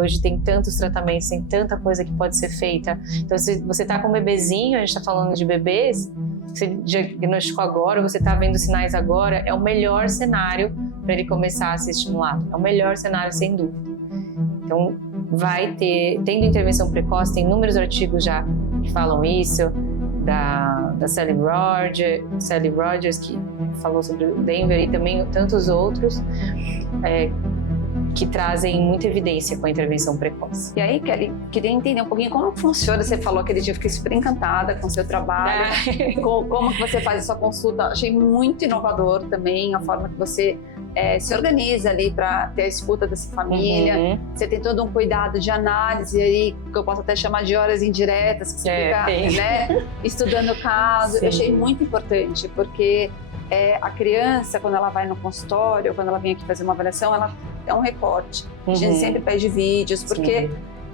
Hoje tem tantos tratamentos, tem tanta coisa que pode ser feita. Então, se você está com um bebezinho, a gente está falando de bebês, você diagnosticou agora, você está vendo sinais agora, é o melhor cenário para ele começar a ser estimulado. É o melhor cenário, sem dúvida. Então, tendo intervenção precoce, tem inúmeros artigos já que falam isso, da Sally Rogers, que falou sobre o Denver, e também tantos outros, que trazem muita evidência com a intervenção precoce. E aí, Kelly, queria entender um pouquinho como funciona. Você falou aquele dia, eu fiquei super encantada com o seu trabalho, como que você faz a sua consulta. Achei muito inovador também a forma que você se organiza ali para ter a escuta dessa família. Uhum. Você tem todo um cuidado de análise aí, que eu posso até chamar de horas indiretas, que você fica estudando o caso. Sim. Eu achei muito importante, porque a criança, quando ela vai no consultório, quando ela vem aqui fazer uma avaliação, ela é um recorte. A gente sempre pede vídeos, porque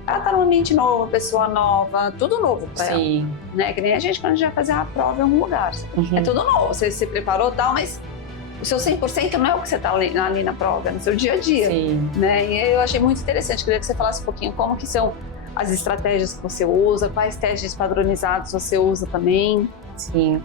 ela tá num ambiente novo, pessoa nova, tudo novo pra ela. Né? Que nem a gente, quando a gente vai fazer a prova em algum lugar. É tudo novo, você se preparou e tal, mas o seu 100% não é o que você tá ali na prova, é no seu dia a dia. Né? E eu achei muito interessante, queria que você falasse um pouquinho como que são as estratégias que você usa, quais testes padronizados você usa também. Sim.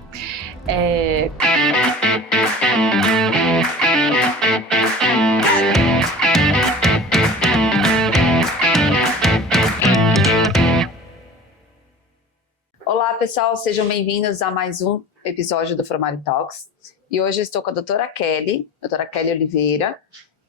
Olá, pessoal, sejam bem-vindos a mais um episódio do Formari Talks. E hoje eu estou com a doutora Kelly Oliveira,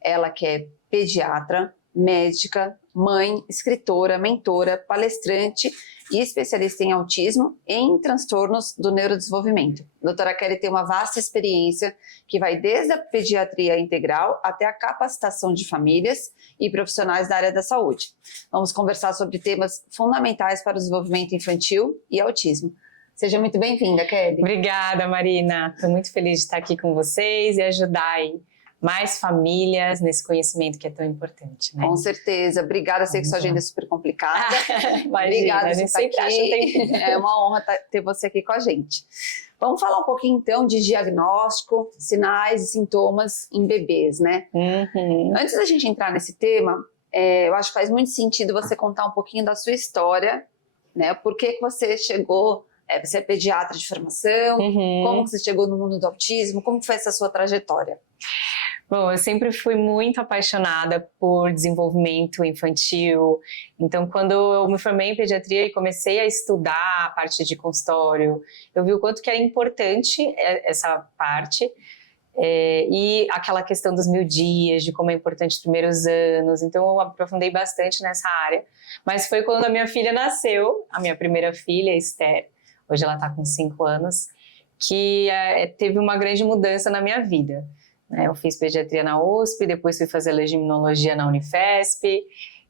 ela que é pediatra, médica, mãe, escritora, mentora, palestrante e especialista em autismo e em transtornos do neurodesenvolvimento. A doutora Kelly tem uma vasta experiência que vai desde a pediatria integral até a capacitação de famílias e profissionais da área da saúde. Vamos conversar sobre temas fundamentais para o desenvolvimento infantil e autismo. Seja muito bem-vinda, Kelly. Obrigada, Marina. Estou muito feliz de estar aqui com vocês e ajudar aí mais famílias nesse conhecimento que é tão importante, né? Com certeza. Obrigada. Sei que sua agenda é super complicada. Obrigada, a gente sempre acha um tempinho. É uma honra ter você aqui com a gente. Vamos falar um pouquinho, então, de diagnóstico, sinais e sintomas em bebês, né? Antes da gente entrar nesse tema, eu acho que faz muito sentido você contar um pouquinho da sua história, né? Por que você chegou... Você é pediatra de formação, como você chegou no mundo do autismo, como foi essa sua trajetória? Bom, eu sempre fui muito apaixonada por desenvolvimento infantil, então quando eu me formei em pediatria e comecei a estudar a parte de consultório, eu vi o quanto que era importante essa parte, e aquela questão dos 1000 dias, de como é importante os primeiros anos, então eu aprofundei bastante nessa área, mas foi quando a minha filha nasceu, a minha primeira filha, Esther, hoje ela está com 5 anos, que teve uma grande mudança na minha vida. Eu fiz pediatria na USP, depois fui fazer legiminologia na Unifesp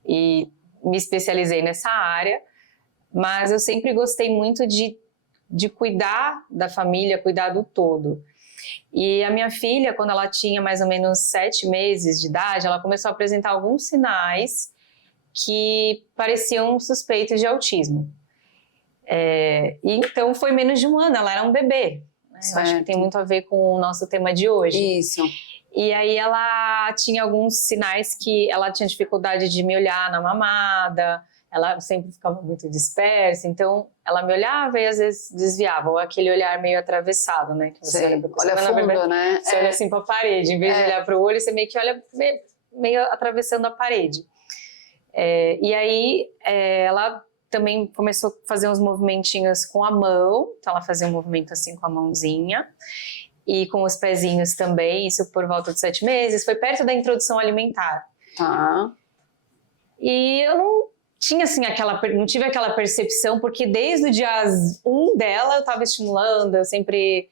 e me especializei nessa área, mas eu sempre gostei muito de cuidar da família, cuidar do todo. E a minha filha, quando ela tinha mais ou menos 7 meses de idade, ela começou a apresentar alguns sinais que pareciam suspeitos de autismo. E então foi menos de 1 ano, ela era um bebê. Eu acho que tem muito a ver com o nosso tema de hoje. Isso. E aí ela tinha alguns sinais que ela tinha dificuldade de me olhar na mamada, ela sempre ficava muito dispersa, então ela me olhava e às vezes desviava, ou aquele olhar meio atravessado, né? Que você olha fundo, né? Você olha assim para a parede, em vez de olhar para o olho, você meio que olha meio atravessando a parede. E aí ela também começou a fazer uns movimentinhos com a mão, então ela fazia um movimento assim com a mãozinha, e com os pezinhos também, isso por volta de 7 meses, foi perto da introdução alimentar. E eu não tinha assim não tive aquela percepção, porque desde o dia 1 dela eu estava estimulando, eu sempre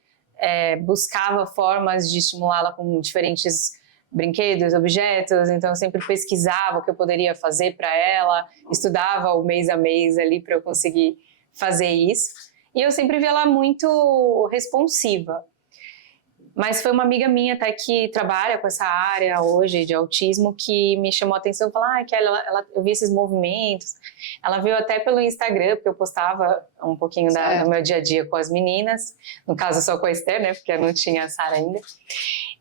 buscava formas de estimulá-la com diferentes brinquedos, objetos, então eu sempre pesquisava o que eu poderia fazer para ela, estudava o mês a mês ali para eu conseguir fazer isso, e eu sempre vi ela muito responsiva. Mas foi uma amiga minha até que trabalha com essa área hoje de autismo que me chamou a atenção e falou, Kelly, eu vi esses movimentos. Ela viu até pelo Instagram, porque eu postava um pouquinho do meu dia a dia com as meninas, no caso só com a Esther, né, porque eu não tinha a Sara ainda.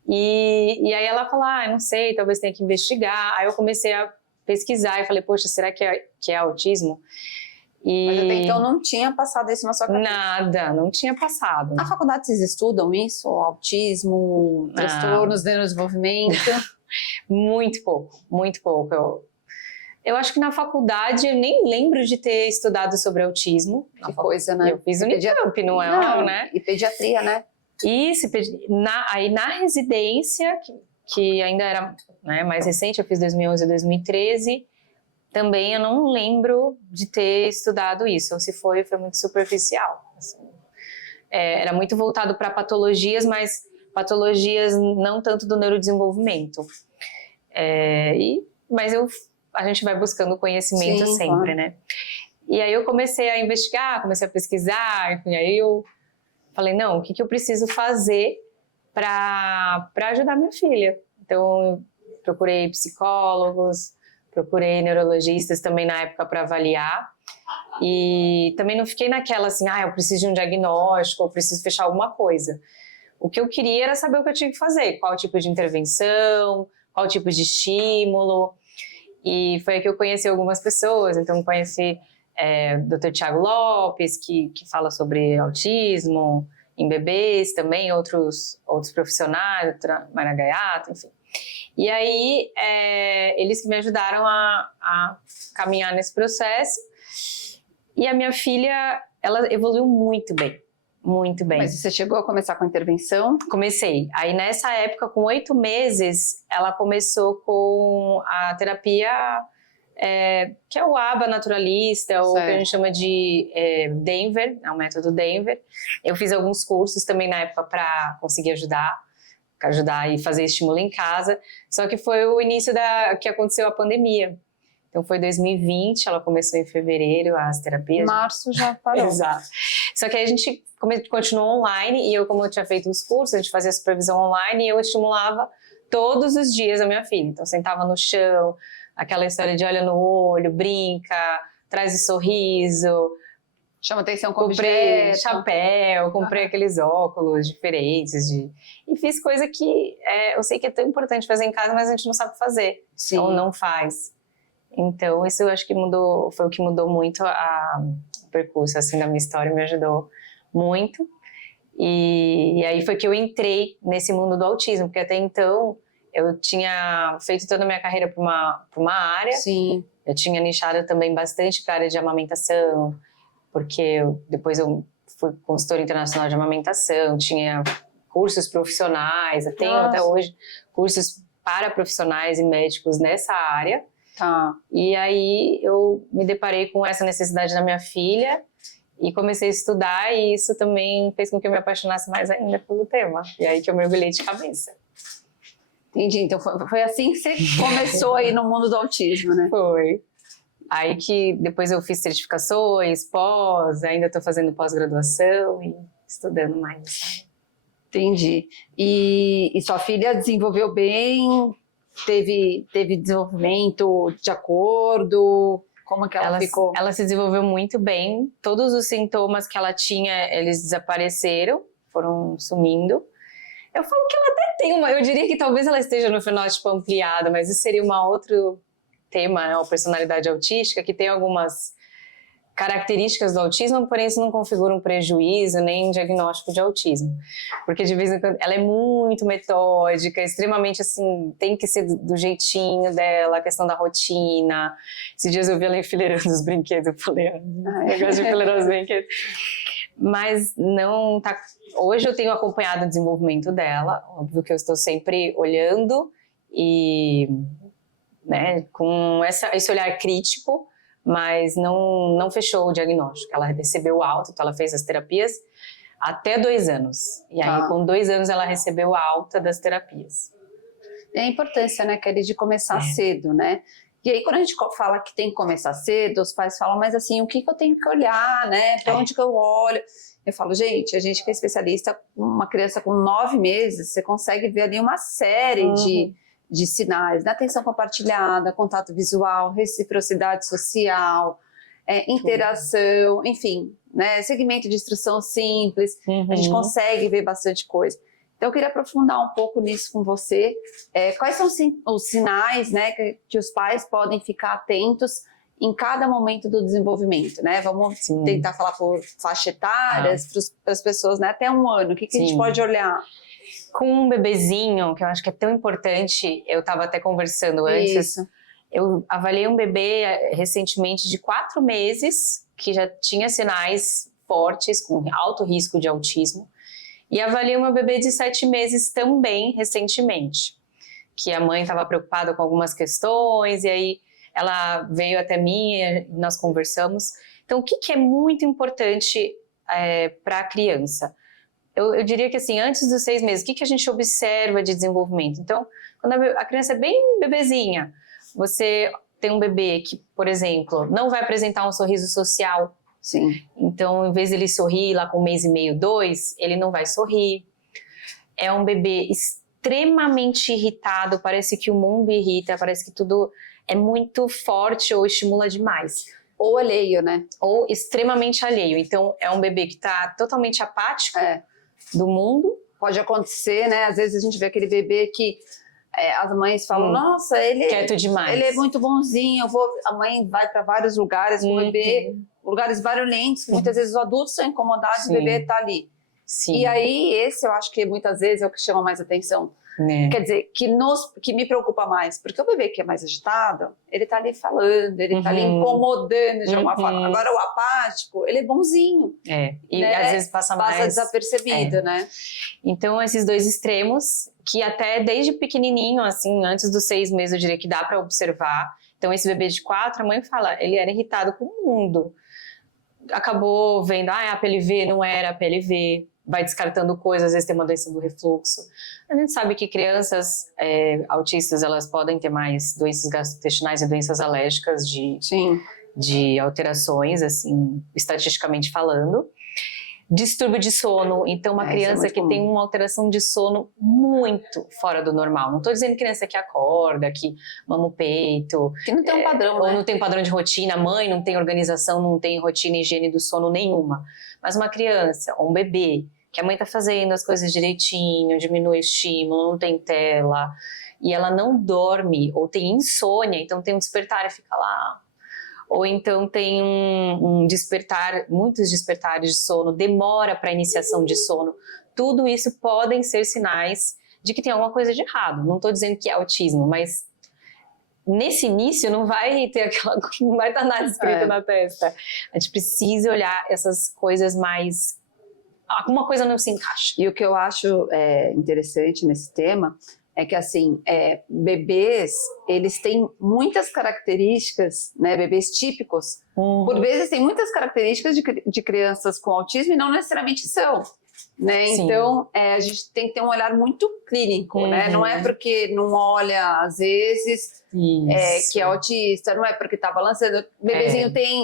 E aí ela falou, não sei, talvez tenha que investigar. Aí eu comecei a pesquisar e falei, poxa, será que é autismo? Mas até então não tinha passado isso na sua cabeça? Nada, não tinha passado. Na faculdade vocês estudam isso? Autismo, transtornos, neurodesenvolvimento? Muito pouco, muito pouco. Eu acho que na faculdade eu nem lembro de ter estudado sobre autismo. Que coisa, né? Eu fiz Unicamp, não é? Né? E pediatria, né? Isso, aí na residência, que ainda era, né, mais recente, eu fiz 2011 e 2013, também eu não lembro de ter estudado isso, ou se foi muito superficial. Assim. Era muito voltado para patologias, mas patologias não tanto do neurodesenvolvimento. Mas a gente vai buscando conhecimento sempre, né? E aí eu comecei a investigar, comecei a pesquisar, enfim, aí eu falei, não, o que eu preciso fazer para ajudar minha filha? Então, eu procurei psicólogos, procurei neurologistas também na época para avaliar, e também não fiquei naquela assim, eu preciso de um diagnóstico, eu preciso fechar alguma coisa. O que eu queria era saber o que eu tinha que fazer, qual tipo de intervenção, qual tipo de estímulo, e foi aí que eu conheci algumas pessoas. Então conheci o Dr. Tiago Lopes, que fala sobre autismo em bebês também, outros profissionais, a doutora Mayra Gaiato, enfim. E aí eles que me ajudaram a caminhar nesse processo, e a minha filha, ela evoluiu muito bem. Muito bem. Mas você chegou a começar com a intervenção? Comecei. Aí nessa época, com 8 meses, ela começou com a terapia, que é o ABA naturalista, ou que a gente chama de Denver, é o método Denver. Eu fiz alguns cursos também na época para conseguir ajudar e fazer estímulo em casa. Só que foi o início que aconteceu a pandemia. Então foi 2020, ela começou em fevereiro as terapias. Março já parou. Exato. Só que aí a gente continuou online, e como eu tinha feito os cursos, a gente fazia supervisão online, e eu estimulava todos os dias a minha filha. Então sentava no chão, aquela história de olha no olho, brinca, traz o sorriso. Chama atenção com comprei chapéu, comprei aqueles óculos diferentes. E fiz coisa que eu sei que é tão importante fazer em casa, mas a gente não sabe fazer. Sim. Ou não faz. Então, isso eu acho que foi o que mudou muito o percurso assim, da minha história, me ajudou muito. E aí foi que eu entrei nesse mundo do autismo, porque até então eu tinha feito toda a minha carreira para uma área. Sim. Eu tinha nichado também bastante para a área de amamentação, porque depois eu fui consultora internacional de amamentação, tinha cursos profissionais, eu tenho até hoje cursos para profissionais e médicos nessa área. Tá. E aí eu me deparei com essa necessidade da minha filha e comecei a estudar, e isso também fez com que eu me apaixonasse mais ainda pelo tema. E aí que eu mergulhei de cabeça. Entendi. Então foi assim que você começou aí no mundo do autismo, né? Foi. Aí que depois eu fiz certificações, ainda estou fazendo pós-graduação e estudando mais. Entendi. E sua filha desenvolveu bem? Teve desenvolvimento de acordo? Como que ela ficou? Ela se desenvolveu muito bem. Todos os sintomas que ela tinha, eles desapareceram, foram sumindo. Eu falo que ela até tem eu diria que talvez ela esteja no fenótipo ampliado, mas isso seria outro tema, né? A personalidade autística, que tem algumas características do autismo, porém isso não configura um prejuízo nem um diagnóstico de autismo. Porque de vez em quando ela é muito metódica, extremamente assim, tem que ser do jeitinho dela, a questão da rotina. Esses dias eu vi ela enfileirando os brinquedos, eu falei, eu gosto de enfileirar os brinquedos. Mas não tá. Hoje eu tenho acompanhado o desenvolvimento dela, óbvio que eu estou sempre olhando e, né, com esse olhar crítico, mas não fechou o diagnóstico. Ela recebeu alta, então ela fez as terapias até 2 anos. E aí, com 2 anos, ela recebeu a alta das terapias. É a importância, né, Kelly, de começar cedo, né? E aí, quando a gente fala que tem que começar cedo, os pais falam, mas assim, o que eu tenho que olhar, né? Para onde que eu olho? Eu falo, gente, a gente que é especialista, uma criança com 9 meses, você consegue ver ali uma série de sinais, da atenção compartilhada, contato visual, reciprocidade social, interação, enfim, né, segmento de instrução simples, a gente consegue ver bastante coisa. Então, eu queria aprofundar um pouco nisso com você. Quais são os sinais, né, que os pais podem ficar atentos em cada momento do desenvolvimento, né? Vamos tentar falar por faixa etárias, para as pessoas, né? Até 1 ano, o que a gente pode olhar? Com um bebezinho, que eu acho que é tão importante, eu estava até conversando antes, eu avaliei um bebê recentemente de 4 meses, que já tinha sinais fortes, com alto risco de autismo, e avaliei uma bebê de 7 meses também, recentemente, que a mãe estava preocupada com algumas questões, e aí ela veio até mim e nós conversamos. Então, o que é muito importante para a criança? Eu diria que assim, antes dos 6 meses, o que a gente observa de desenvolvimento? Então, quando a criança é bem bebezinha, você tem um bebê que, por exemplo, não vai apresentar um sorriso social. Sim. Então, em vez de ele sorrir lá com 1 mês e meio, 2, ele não vai sorrir. É um bebê extremamente irritado, parece que o mundo irrita, parece que tudo é muito forte ou estimula demais. Ou alheio, né? Ou extremamente alheio. Então, é um bebê que está totalmente apático do mundo. Pode acontecer, né? Às vezes a gente vê aquele bebê que as mães falam, nossa, ele quieto demais. Ele é muito bonzinho, a mãe vai para vários lugares com o bebê, lugares barulhentos, que muitas vezes os adultos são incomodados e o bebê está ali. Sim. E aí, esse eu acho que muitas vezes é o que chama mais atenção. Quer dizer, que me preocupa mais, porque o bebê que é mais agitado, ele tá ali falando, ele tá ali incomodando de alguma forma. Agora o apático, ele é bonzinho. E né? às vezes passa desapercebido, né? Então esses 2 extremos, que até desde pequenininho, assim, antes dos 6 meses eu diria que dá para observar. Então esse bebê de 4, a mãe fala, ele era irritado com o mundo. Acabou vendo, a PLV não era a PLV. Vai descartando coisas, às vezes tem uma doença do refluxo. A gente sabe que crianças autistas, elas podem ter mais doenças gastrointestinais e doenças alérgicas de alterações, assim, estatisticamente falando. Distúrbio de sono, então uma criança que tem uma alteração de sono muito fora do normal. Não estou dizendo criança que acorda, que mama o peito. Que não tem um padrão, ou não tem padrão de rotina, a mãe não tem organização, não tem rotina e higiene do sono nenhuma. Mas uma criança ou um bebê que a mãe está fazendo as coisas direitinho, diminui o estímulo, não tem tela, e ela não dorme, ou tem insônia, então tem um despertar e fica lá. Ou então tem um despertar, muitos despertares de sono, demora para a iniciação de sono. Tudo isso podem ser sinais de que tem alguma coisa de errado. Não estou dizendo que é autismo, mas nesse início não vai ter não vai estar nada escrito na testa. A gente precisa olhar essas coisas mais... Alguma coisa não se encaixa. E o que eu acho interessante nesse tema é que, assim, bebês, eles têm muitas características, né, bebês típicos, por vezes tem muitas características de crianças com autismo e não necessariamente são, né? Então, a gente tem que ter um olhar muito clínico, né? Não é porque não olha, às vezes, que é autista, não é porque tá balançando, o bebezinho tem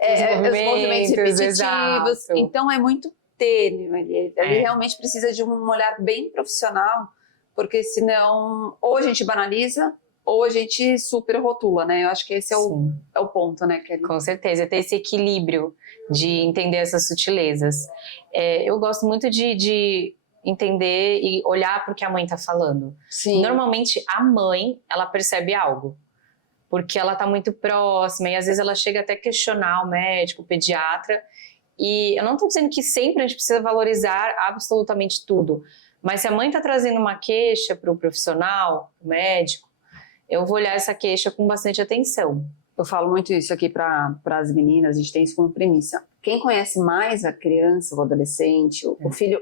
os movimentos repetitivos, então é muito tênue, ele realmente precisa de um olhar bem profissional, porque senão ou a gente banaliza ou a gente super rotula, né? Eu acho que esse é o ponto, né, Kelly? Com certeza, ter esse equilíbrio de entender essas sutilezas. Eu gosto muito de entender e olhar para o que a mãe está falando. Normalmente a mãe, ela percebe algo, porque ela está muito próxima e às vezes ela chega até a questionar o médico, o pediatra. E eu não estou dizendo que sempre a gente precisa valorizar absolutamente tudo, mas se a mãe está trazendo uma queixa para o profissional, o médico, eu vou olhar essa queixa com bastante atenção. Eu falo muito isso aqui para as meninas, a gente tem isso como premissa. Quem conhece mais a criança, o adolescente, o filho,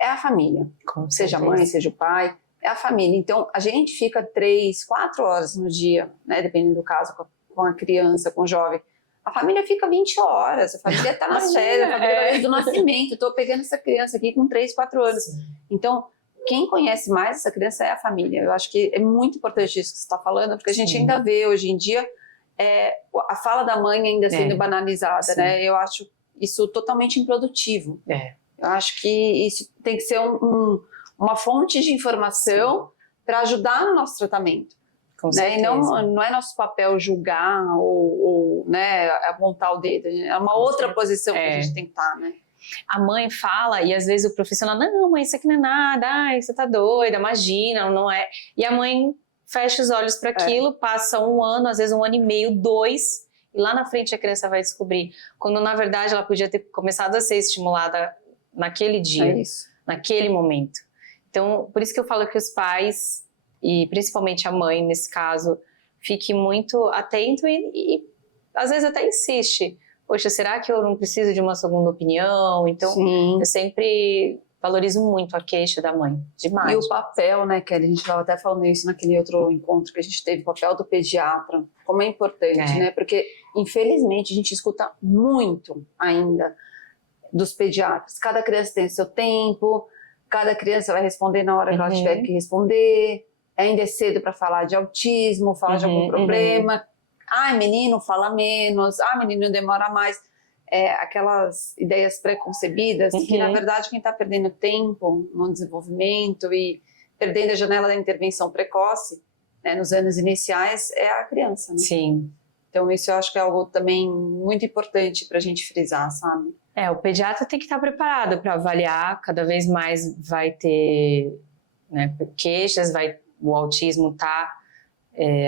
é a família. Seja a mãe, seja o pai, é a família. Então, a gente fica 3, 4 horas no dia, né, dependendo do caso, com a criança, com o jovem. A família fica 20 horas, a família está nas férias, a família vai do nascimento. Estou pegando essa criança aqui com 3, 4 anos. Então, quem conhece mais essa criança é a família. Eu acho que é muito importante isso que você está falando, porque a gente ainda vê hoje em dia a fala da mãe ainda sendo banalizada, né? Eu acho isso totalmente improdutivo. Eu acho que isso tem que ser uma fonte de informação para ajudar no nosso tratamento. Né? E não é nosso papel julgar ou né, apontar o dedo. É uma outra posição que a gente tem que estar, né? a mãe fala e às vezes o profissional, não, mãe, isso aqui não é nada, ai, você tá doida, imagina, não é. E a mãe fecha os olhos para aquilo, passa 1 ano, às vezes 1 ano e meio, 2, e lá na frente a criança vai descobrir. Quando na verdade ela podia ter começado a ser estimulada naquele dia, naquele momento. Então, por isso que eu falo que os pais, e principalmente a mãe nesse caso, fique muito atento e às vezes até insiste. Poxa, será que eu não preciso de uma segunda opinião? Então, eu sempre valorizo muito a queixa da mãe, demais. E o papel, né, Kelly, a gente estava até falando isso naquele outro encontro que a gente teve, o papel do pediatra, como é importante, né? Porque, infelizmente, a gente escuta muito ainda dos pediatras. Cada criança tem o seu tempo, cada criança vai responder na hora que ela tiver que responder, ainda é cedo para falar de autismo, falar de algum problema. Menino fala menos, menino demora mais. Aquelas ideias preconcebidas que, na verdade, quem está perdendo tempo no desenvolvimento e perdendo a janela da intervenção precoce, né, nos anos iniciais, é a criança, né? Sim. Então, isso eu acho que é algo também muito importante para a gente frisar, sabe? O pediatra tem que estar preparado para avaliar, cada vez mais vai ter, né, queixas, o autismo está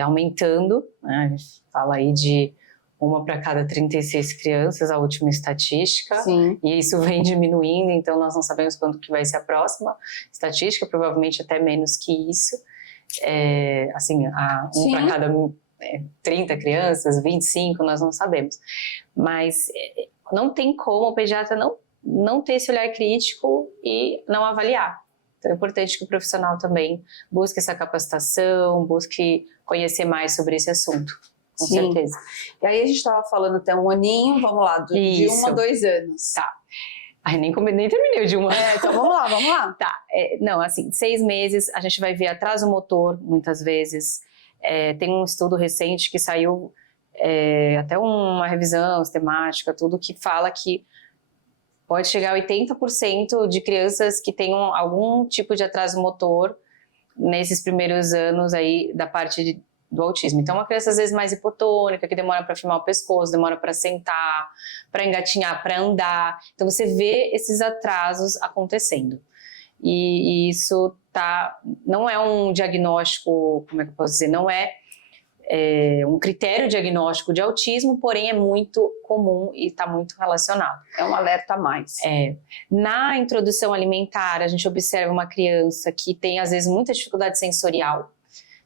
aumentando, né? A gente fala aí de 1 para cada 36 crianças, a última estatística. Sim. E isso vem diminuindo, então nós não sabemos quando que vai ser a próxima estatística, provavelmente até menos que isso. Assim, 1 para cada 30 crianças, 25, nós não sabemos. Mas não tem como o pediatra não ter esse olhar crítico e não avaliar. Então é importante que o profissional também busque essa capacitação, busque conhecer mais sobre esse assunto. Com certeza. E aí a gente estava falando até 1 aninho, vamos lá, de 1 a 2 anos. Tá. Nem terminei de 1 ano. Então vamos lá. Tá. Não, assim, 6 meses a gente vai ver atraso motor, muitas vezes. Tem um estudo recente que saiu, até uma revisão sistemática, tudo, que fala que pode chegar a 80% de crianças que tenham algum tipo de atraso motor nesses primeiros anos aí da parte do autismo. Então, uma criança às vezes mais hipotônica, que demora para firmar o pescoço, demora para sentar, para engatinhar, para andar. Então, você vê esses atrasos acontecendo. E isso não é um diagnóstico, como é que eu posso dizer, não é um critério diagnóstico de autismo, porém é muito comum e está muito relacionado. É um alerta a mais. Na introdução alimentar, a gente observa uma criança que tem, às vezes, muita dificuldade sensorial,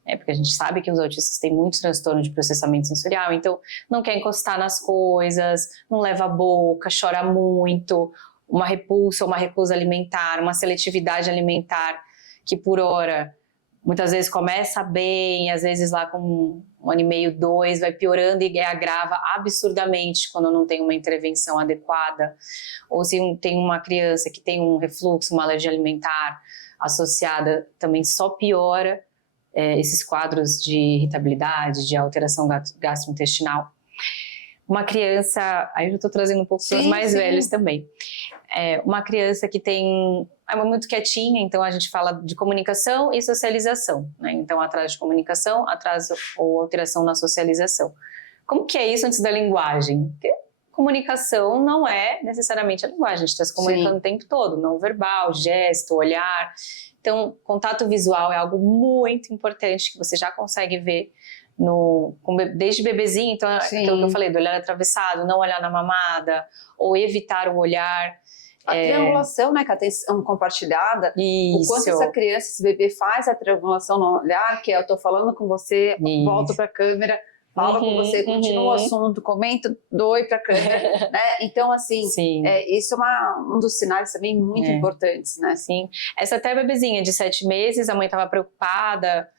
porque a gente sabe que os autistas têm muito transtorno de processamento sensorial, então não quer encostar nas coisas, não leva a boca, chora muito, uma repulsa, uma recusa alimentar, uma seletividade alimentar que por hora muitas vezes começa bem, às vezes lá com 1 ano e meio, 2, vai piorando e agrava absurdamente quando não tem uma intervenção adequada. Ou se tem uma criança que tem um refluxo, uma alergia alimentar associada, também só piora esses quadros de irritabilidade, de alteração gastrointestinal. Uma criança, aí eu estou trazendo um pouco para os mais velhos também. Uma criança que é muito quietinha, então a gente fala de comunicação e socialização, né? Então, atraso de comunicação, atraso ou alteração na socialização. Como que é isso antes da linguagem? Porque comunicação não é necessariamente a linguagem, a gente está se comunicando o tempo todo, não verbal, gesto, olhar. Então, contato visual é algo muito importante que você já consegue ver desde bebezinho. Então, aquilo que eu falei, do olhar atravessado, não olhar na mamada, ou evitar o olhar. A triangulação, né, que a atenção compartilhada, Isso. O quanto essa criança, esse bebê faz a triangulação no olhar, que eu tô falando com você, volto para a câmera, falo com você, continuo o assunto, comento, dou para a câmera, né? Então, assim, isso é um dos sinais também muito importantes, né? Sim. Essa até bebezinha de 7 meses, a mãe estava preocupada,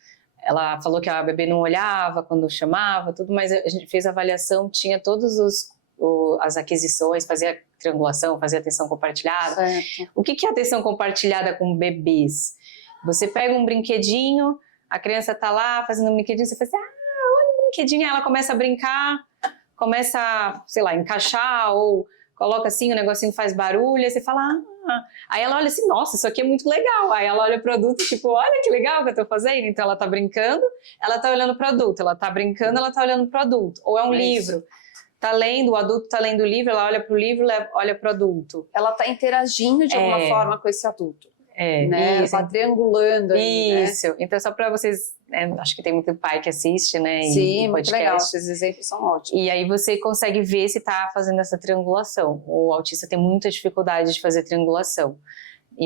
ela falou que a bebê não olhava quando chamava, tudo, mas a gente fez a avaliação, tinha todos as aquisições, fazia triangulação, fazia atenção compartilhada. Certo. O que é atenção compartilhada com bebês? Você pega um brinquedinho, a criança tá lá fazendo um brinquedinho, você fala assim, olha o brinquedinho, aí ela começa a brincar, começa, sei lá, encaixar, ou coloca assim, o negocinho faz barulho, aí você fala, aí ela olha assim, nossa, isso aqui é muito legal. Aí ela olha o produto, tipo, olha que legal que eu tô fazendo. Então ela tá brincando, ela tá olhando o produto, ela tá brincando, ela tá olhando o produto. Ou é um livro. tá lendo, o adulto tá lendo o livro, ela olha pro livro, olha pro adulto. Ela tá interagindo de alguma forma com esse adulto. Né? Isso. Ela tá triangulando aí, isso. Né? Então, só para vocês, acho que tem muito pai que assiste, né? Sim, muito legal. Esses exemplos são ótimos. E aí você consegue ver se tá fazendo essa triangulação. O autista tem muita dificuldade de fazer triangulação.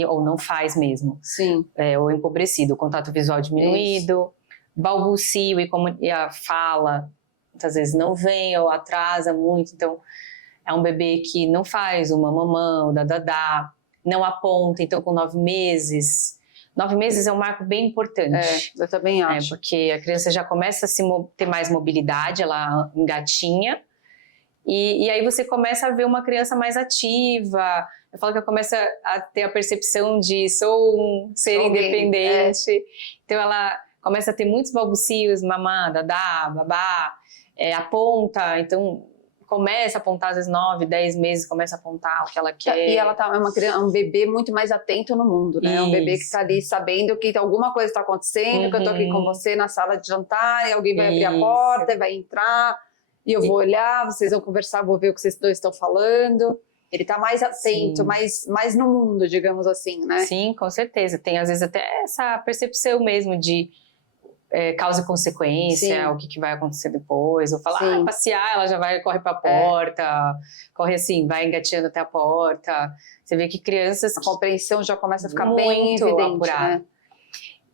Ou não faz mesmo. Sim. Ou empobrecido, o contato visual diminuído, balbucio e a fala muitas vezes não vem ou atrasa muito. Então, é um bebê que não faz o mamamã, o dadadá, não aponta. Então, com 9 meses... 9 meses é um marco bem importante. Eu também acho. Porque a criança já começa a ter mais mobilidade, ela engatinha. E aí você começa a ver uma criança mais ativa. Eu falo que ela começa a ter a percepção de sou um ser independente. Então ela começa a ter muitos balbucios, mamã, dadá, babá, aponta. Então começa a apontar às vezes 9, 10 meses, começa a apontar o que ela quer. E ela tá um bebê muito mais atento no mundo, né? Um bebê que tá ali sabendo que alguma coisa tá acontecendo, que eu tô aqui com você na sala de jantar, e alguém vai abrir a porta, e vai entrar, e eu vou olhar, vocês vão conversar, vou ver o que vocês dois estão falando. Ele tá mais atento, mais no mundo, digamos assim, né? Sim, com certeza. Tem às vezes até essa percepção mesmo de causa e consequência, o que vai acontecer depois, ou falar, passear, ela já corre para a porta, corre assim, vai engateando até a porta. Você vê que crianças... A compreensão já começa a ficar bem evidente, né?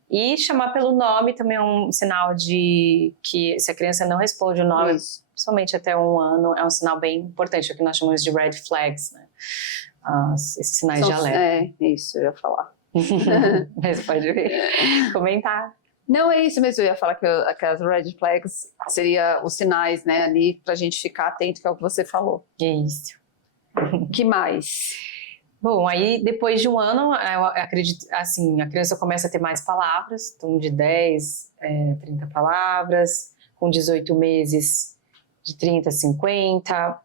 E chamar pelo nome também é um sinal de que se a criança não responde o nome, principalmente até 1 ano, é um sinal bem importante, o que nós chamamos de red flags, né? Esses sinais de alerta. Isso, eu ia falar. Mas pode comentar. Não, é isso mesmo, eu ia falar que as red flags seriam os sinais, né, ali pra gente ficar atento, que é o que você falou. Isso. Que mais? Bom, aí depois de 1 ano, eu acredito, assim, a criança começa a ter mais palavras, então de 10, 30 palavras, com 18 meses, de 30 a 50,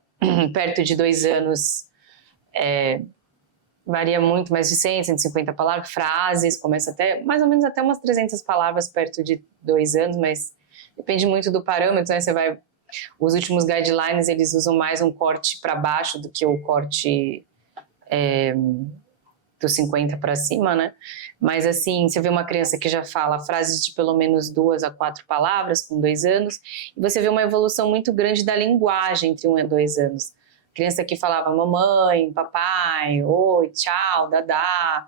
perto de 2 anos, varia muito, mais de 100, 150 palavras, frases, começa até, mais ou menos até umas 300 palavras perto de 2 anos, mas depende muito do parâmetro, né? Os últimos guidelines, eles usam mais um corte para baixo do que o corte dos 50 para cima, né? Mas assim, você vê uma criança que já fala frases de pelo menos 2 a 4 palavras com 2 anos, e você vê uma evolução muito grande da linguagem entre 1 e 2 anos. Criança que falava mamãe, papai, oi, tchau, dadá,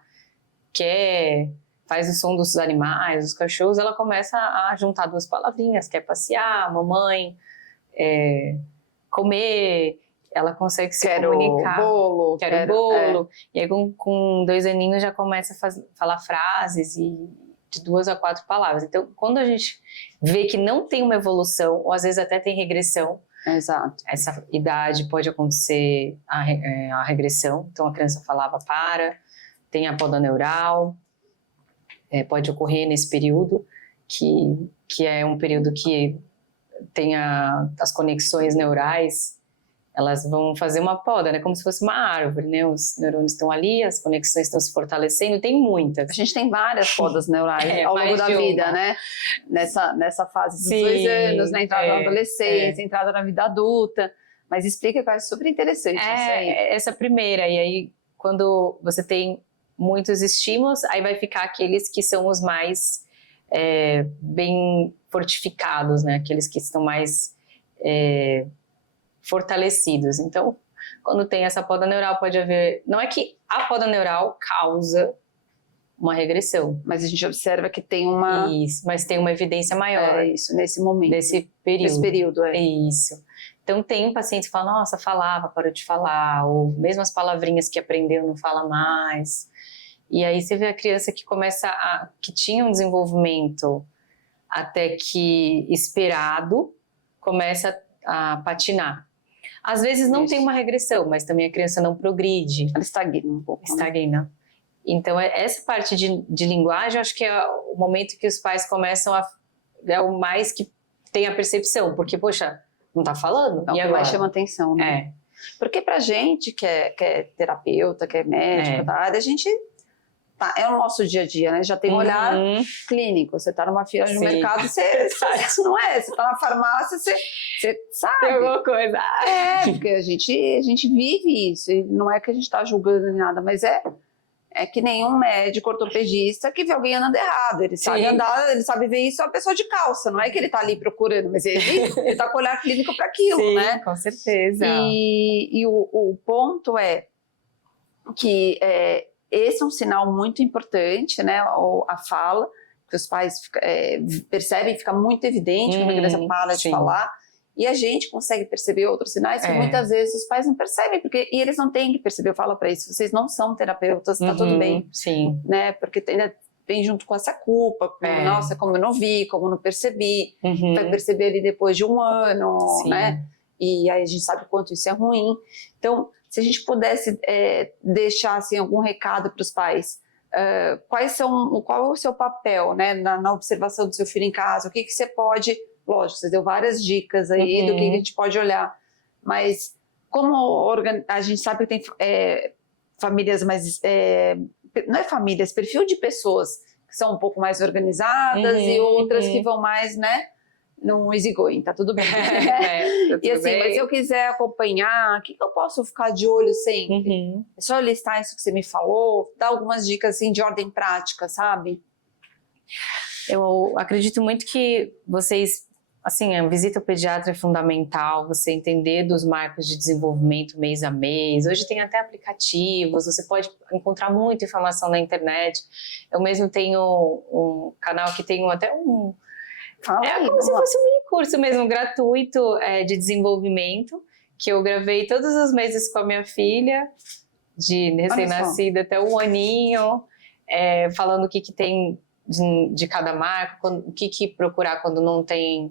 quer, faz o som dos animais, dos cachorros, ela começa a juntar 2 palavrinhas, quer passear, mamãe, comer, ela consegue se comunicar. Bolo, quero bolo. E aí com 2 aninhos já começa a falar frases de 2 a 4 palavras. Então, quando a gente vê que não tem uma evolução, ou às vezes até tem regressão, exato. Essa idade pode acontecer a regressão, então a criança falava tem a poda neural, pode ocorrer nesse período, que é um período que tem as conexões neurais, elas vão fazer uma poda, né? Como se fosse uma árvore, né? Os neurônios estão ali, as conexões estão se fortalecendo, tem muitas. A gente tem várias podas neurais ao longo da vida, né? Nessa fase dos 2 anos, na entrada na adolescência, entrada na vida adulta. Mas explica que é super interessante isso aí. Essa primeira, e aí quando você tem muitos estímulos, aí vai ficar aqueles que são os mais bem fortificados, né? Aqueles que estão mais fortalecidos. Então, quando tem essa poda neural, pode haver... Não é que a poda neural causa uma regressão. Mas a gente observa que tem uma... Isso, mas tem uma evidência maior. Isso, nesse momento. Nesse período. Isso. Então, tem pacientes que falam, nossa, falava, parou de falar, ou mesmo as palavrinhas que aprendeu não fala mais. E aí você vê a criança que que tinha um desenvolvimento até que esperado, começa a patinar. Às vezes não tem uma regressão, mas também a criança não progride. Ela estagna um pouco. Estagna. Então, essa parte de linguagem, eu acho que é o momento que os pais começam é o mais que tem a percepção, porque, poxa, não tá falando? Não, e agora? Mais chama atenção, né? Porque pra gente que é terapeuta, que é médico da área, a gente é o nosso dia a dia, né? Já tem um olhar clínico. Você tá numa fila de mercado, você não é? Você tá na farmácia, você sabe. Tem alguma coisa. Porque a gente vive isso. E não é que a gente tá julgando nem nada, mas é que nenhum médico ortopedista que vê alguém andando errado. Ele sabe andar, ele sabe ver isso, é uma pessoa de calça. Não é que ele tá ali procurando, mas ele tá com olhar clínico para aquilo, Sim, né? Com certeza. E o ponto é que esse é um sinal muito importante, né? A fala, que os pais percebem, fica muito evidente quando a criança para de falar. E a gente consegue perceber outros sinais que muitas vezes os pais não percebem, e eles não têm que perceber. Eu falo para isso, vocês não são terapeutas, tá tudo bem. Sim. Né? Porque ainda vem junto com essa culpa, nossa, como eu não vi, como eu não percebi, vai perceber ali depois de um ano, né? E aí a gente sabe o quanto isso é ruim. Então, se a gente pudesse deixar assim, algum recado para os pais, qual é o seu papel, né, na observação do seu filho em casa, o que você pode... Lógico, você deu várias dicas aí do que a gente pode olhar, mas como a gente sabe que tem famílias mais... não é famílias, perfil de pessoas que são um pouco mais organizadas e outras que vão mais, né, no easygoing, tá tudo bem. Tá tudo e assim, bem. mas se eu quiser acompanhar, o que eu posso ficar de olho sempre? É só listar isso que você me falou, dar algumas dicas assim de ordem prática, sabe? Eu acredito muito que vocês, assim, a visita ao pediatra é fundamental, você entender dos marcos de desenvolvimento mês a mês. Hoje tem até aplicativos, você pode encontrar muita informação na internet. Eu mesmo tenho um canal que tem até um... como se fosse um mini curso mesmo, gratuito, de desenvolvimento, que eu gravei todos os meses com a minha filha, de recém-nascida até 1 aninho, falando o que tem de cada marca, o que procurar quando não tem,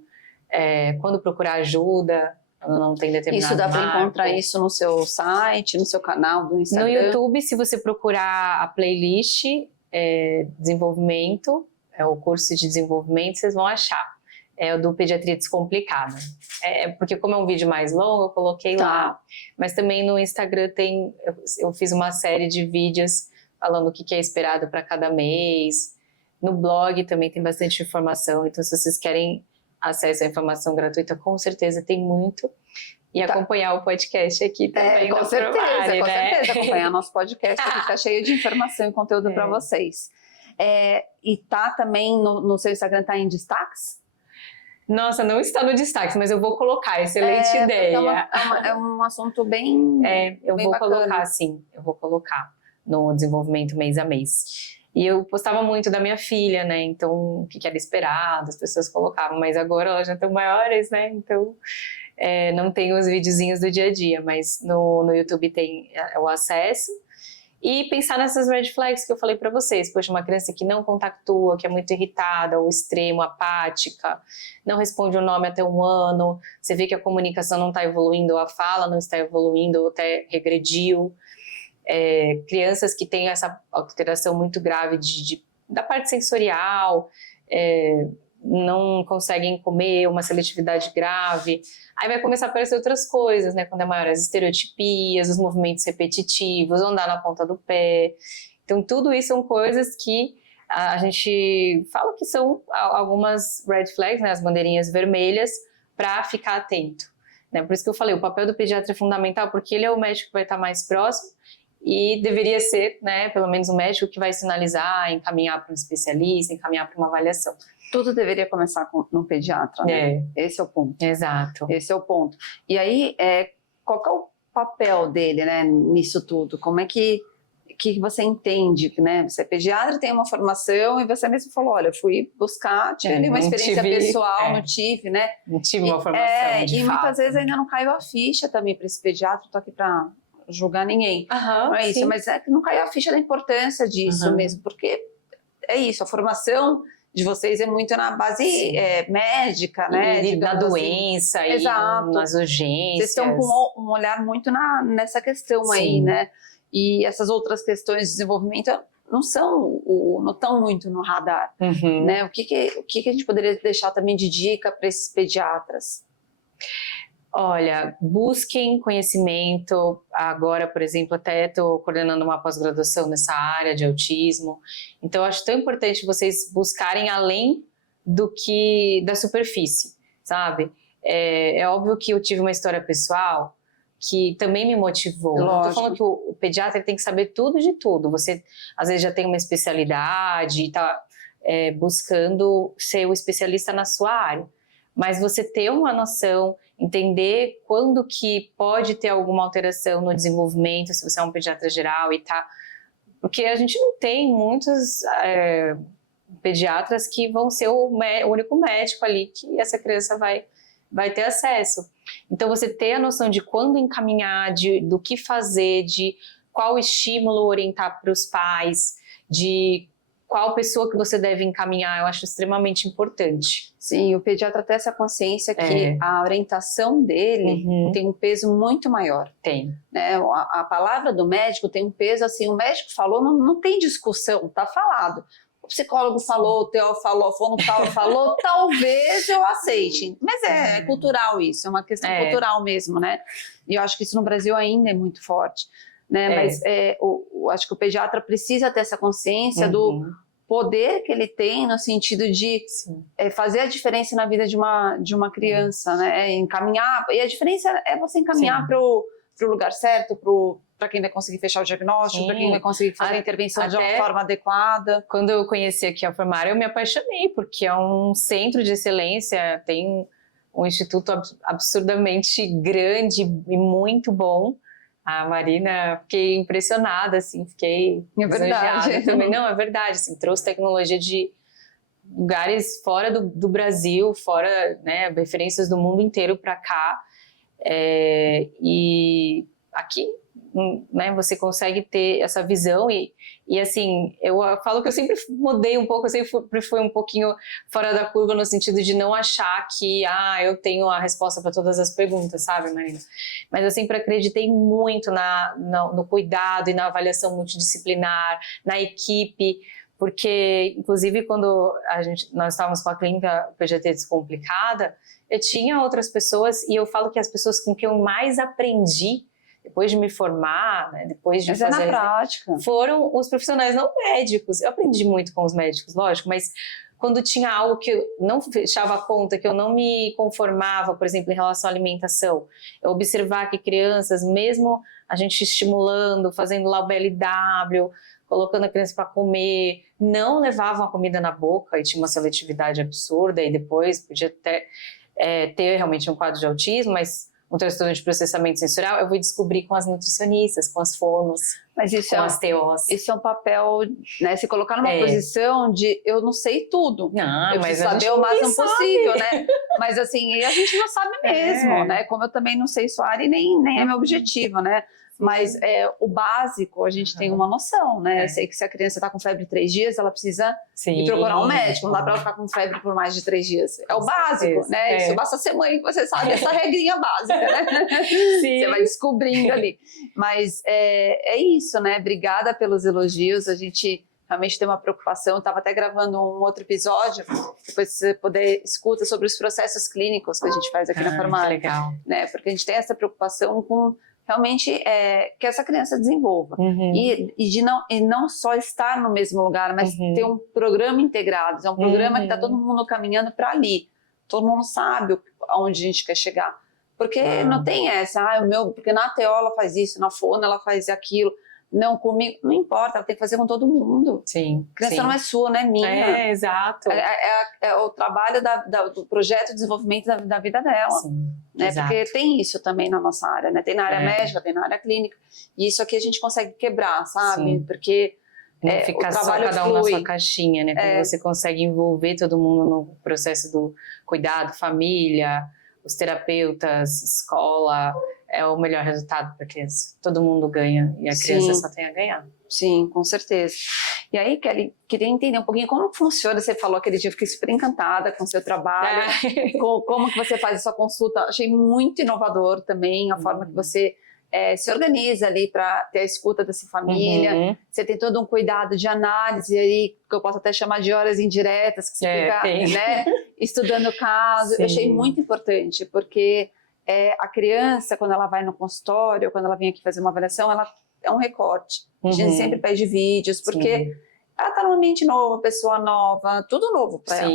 quando procurar ajuda, quando não tem determinado Isso dá para marco. encontrar isso no seu site, no seu canal do Instagram? No YouTube, se você procurar a playlist desenvolvimento, o curso de desenvolvimento, vocês vão achar. É o do Pediatria Descomplicada. Porque como é um vídeo mais longo, eu coloquei lá. Mas também no Instagram eu fiz uma série de vídeos falando o que é esperado para cada mês. No blog também tem bastante informação. Então, se vocês querem acesso à informação gratuita, com certeza tem muito. E acompanhar o podcast aqui também. Com certeza. Acompanhar nosso podcast, que está cheio de informação e conteúdo para vocês. E tá também no seu Instagram, tá em destaques? Nossa, não está no destaque, mas eu vou colocar. Excelente ideia. É um assunto bem eu bem vou bacana. colocar, sim. Eu vou colocar no desenvolvimento mês a mês. E eu postava muito da minha filha, né? Então, o que era esperado, as pessoas colocavam. Mas agora elas já estão maiores, né? Então, não tem os videozinhos do dia a dia. Mas no YouTube tem o acesso. E pensar nessas red flags que eu falei para vocês. Poxa, uma criança que não contactua, que é muito irritada, ou extremo, apática, não responde o nome até 1 ano, você vê que a comunicação não está evoluindo, ou a fala não está evoluindo, ou até regrediu. Crianças que têm essa alteração muito grave da parte sensorial, não conseguem comer, uma seletividade grave. Aí vai começar a aparecer outras coisas, né? Quando é maior, as estereotipias, os movimentos repetitivos, andar na ponta do pé. Então, tudo isso são coisas que a gente fala que são algumas red flags, né? As bandeirinhas vermelhas, para ficar atento. Né? Por isso que eu falei, o papel do pediatra é fundamental, porque ele é o médico que vai estar mais próximo e deveria ser, né, pelo menos o médico que vai sinalizar, encaminhar para um especialista, encaminhar para uma avaliação. Tudo deveria começar no pediatra, né? Esse é o ponto. Exato. Esse é o ponto. E aí, qual que é o papel dele, né, nisso tudo? Como é que você entende, né? Você é pediatra, tem uma formação e você mesmo falou, olha, eu fui buscar, tive uma experiência pessoal, não tive, né? Não tive uma formação, de e fato. muitas vezes ainda não caiu a ficha também para esse pediatra, tô aqui para julgar ninguém. Não é isso, mas é que não caiu a ficha da importância disso mesmo, porque é isso, a formação de vocês é muito na base médica, né? E da doença, assim. Exato. E nas urgências. Vocês estão com um olhar muito nessa questão aí, né? E essas outras questões de desenvolvimento não estão muito no radar, né? O que a gente poderia deixar também de dica para esses pediatras? Olha, busquem conhecimento. Agora, por exemplo, até estou coordenando uma pós-graduação nessa área de autismo. Então, eu acho tão importante vocês buscarem além do que da superfície, sabe? É óbvio que eu tive uma história pessoal que também me motivou. Não estou falando que o pediatra tem que saber tudo de tudo. Você, às vezes, já tem uma especialidade e está buscando ser o especialista na sua área. Mas você ter uma noção, entender quando que pode ter alguma alteração no desenvolvimento, se você é um pediatra geral e tá... Porque a gente não tem muitos pediatras que vão ser o único médico ali que essa criança vai ter acesso. Então, você ter a noção de quando encaminhar, do que fazer, de qual estímulo orientar para os pais, de qual pessoa que você deve encaminhar, eu acho extremamente importante. Sim, o pediatra tem essa consciência que a orientação dele tem um peso muito maior. Tem. Né? A palavra do médico tem um peso assim, o médico falou, não tem discussão, tá falado. O psicólogo falou, o teólogo falou, o fonoaudiólogo falou, talvez eu aceite. Mas é cultural isso, é uma questão cultural mesmo, né? E eu acho que isso no Brasil ainda é muito forte. Né? Mas acho que o pediatra precisa ter essa consciência do poder que ele tem no sentido de fazer a diferença na vida de uma criança, né? Encaminhar, e a diferença é você encaminhar para o lugar certo, para quem vai conseguir fechar o diagnóstico, para quem vai conseguir fazer a intervenção de uma forma adequada. Quando eu conheci aqui a Formar, eu me apaixonei, porque é um centro de excelência, tem um instituto absurdamente grande e muito bom. A Marina, fiquei impressionada, assim, fiquei lisonjeada também. Não, é verdade, assim, trouxe tecnologia de lugares fora do Brasil, fora, né, referências do mundo inteiro para cá. E aqui, né, você consegue ter essa visão e assim, eu falo que eu sempre mudei um pouco, eu sempre fui um pouquinho fora da curva no sentido de não achar que eu tenho a resposta para todas as perguntas, sabe, Marina? Mas eu sempre acreditei muito no cuidado e na avaliação multidisciplinar, na equipe, porque, inclusive, quando nós estávamos com a clínica PGT Descomplicada, eu tinha outras pessoas, e eu falo que as pessoas com quem eu mais aprendi depois de me formar, né, depois de fazer... na prática. Foram os profissionais não médicos. Eu aprendi muito com os médicos, lógico, mas quando tinha algo que eu não fechava a conta, que eu não me conformava, por exemplo, em relação à alimentação, eu observar que crianças, mesmo a gente estimulando, fazendo lá o BLW, colocando a criança para comer, não levavam a comida na boca e tinha uma seletividade absurda e depois podia até ter realmente um quadro de autismo, mas um transtorno de processamento sensorial, eu vou descobrir com as nutricionistas, com as fonos, com as TOs. Isso é um papel, né? Se colocar numa posição de eu não sei tudo. Não, eu preciso saber o máximo possível, né? Mas assim, a gente não sabe mesmo, né? Como eu também não sei sua área e nem é meu objetivo, né? Mas o básico, a gente tem uma noção, né? Eu sei que se a criança está com febre 3 dias, ela precisa ir procurar um médico. Não dá para ela ficar com febre por mais de 3 dias. É o básico, né? Isso basta ser mãe que você sabe essa regrinha básica, né? Você vai descobrindo ali. Mas é isso, né? Obrigada pelos elogios. A gente realmente tem uma preocupação. Eu estava até gravando um outro episódio, depois você poder escutar sobre os processos clínicos que a gente faz aqui na farmácia. Legal. Né? Porque a gente tem essa preocupação com realmente que essa criança desenvolva. E não só estar no mesmo lugar, mas ter um programa integrado. É um programa que está todo mundo caminhando para ali. Todo mundo sabe aonde a gente quer chegar. Porque não tem essa, porque na TO ela faz isso, na fono ela faz aquilo. Não, comigo, não importa, ela tem que fazer com todo mundo. Sim. A criança não é sua, não é minha. Exato. É o trabalho do projeto de desenvolvimento da vida dela. Sim, né? Porque tem isso também na nossa área, né? Tem na área médica, tem na área clínica. E isso aqui a gente consegue quebrar, sabe? Sim. Porque não fica só cada um na sua caixinha, né? Porque você consegue envolver todo mundo no processo do cuidado, família, os terapeutas, escola... É o melhor resultado para a criança. Todo mundo ganha e a criança só tem a ganhar. Sim, com certeza. E aí, Kelly, queria entender um pouquinho como funciona. Você falou aquele dia, eu fiquei super encantada com o seu trabalho, como que você faz a sua consulta. Achei muito inovador também a forma que você se organiza ali para ter a escuta dessa família. Você tem todo um cuidado de análise aí, que eu posso até chamar de horas indiretas, que você fica estudando o caso. Eu achei muito importante, porque a criança, quando ela vai no consultório, quando ela vem aqui fazer uma avaliação, ela é um recorte. A gente sempre pede vídeos, porque ela está num ambiente novo, pessoa nova, tudo novo para ela.